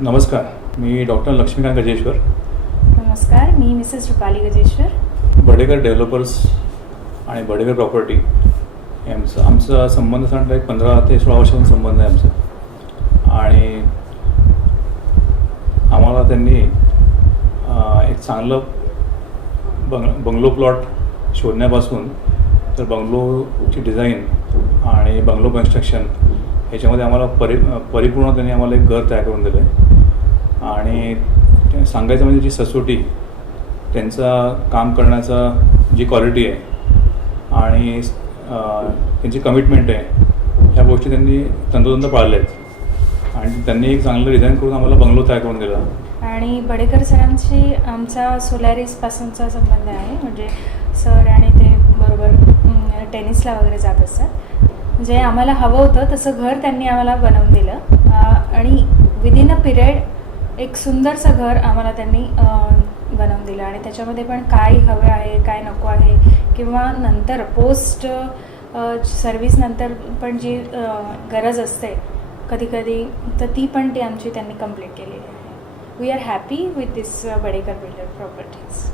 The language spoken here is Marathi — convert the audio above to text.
नमस्कार, मी डॉक्टर लक्ष्मीकांत गजेश्वर. नमस्कार, मी मिसेस रुपाली गजेश्वर. बडेकर डेव्हलपर्स आणि बडेकर प्रॉपर्टी आमचा संबंध सांगता एक 15 ते 16 वर्षांचा संबंध आहे आमचा. आणि आम्हाला त्यांनी एक चांगलं बंगलो प्लॉट शोधण्यापासून तर बंगलोची डिझाईन आणि बंगलो कन्स्ट्रक्शन ह्याच्यामध्ये आम्हाला परिपूर्ण त्यांनी आम्हाला एक घर तयार करून दिलं आहे. आणि सांगायचं म्हणजे जी सचोटी, त्यांचा काम करण्याचा जी क्वालिटी आहे आणि त्यांची कमिटमेंट आहे, ह्या गोष्टी त्यांनी तंतोतंत पाळल्या आहेत. आणि त्यांनी एक चांगलं डिझाईन करून आम्हाला बंगलो तयार करून दिला. आणि बडेकर सरांशी आमचा सोलारिसपासूनचा संबंध आहे. म्हणजे सर आणि ते बरोबर टेनिसला वगैरे जात असतात. जे आम्हाला हवं होतं तसं घर त्यांनी आम्हाला बनवून दिलं. आणि विदिन अ पिरियड एक सुंदरसं घर आम्हाला त्यांनी बनवून दिलं. आणि त्याच्यामध्ये पण काय हवं आहे, काय नको आहे, किंवा नंतर पोस्ट सर्व्हिसनंतर पण जी गरज असते कधी कधी, तर ती पण आमची त्यांनी कंप्लीट केलेली आहे. We are happy with this Badekar builder properties.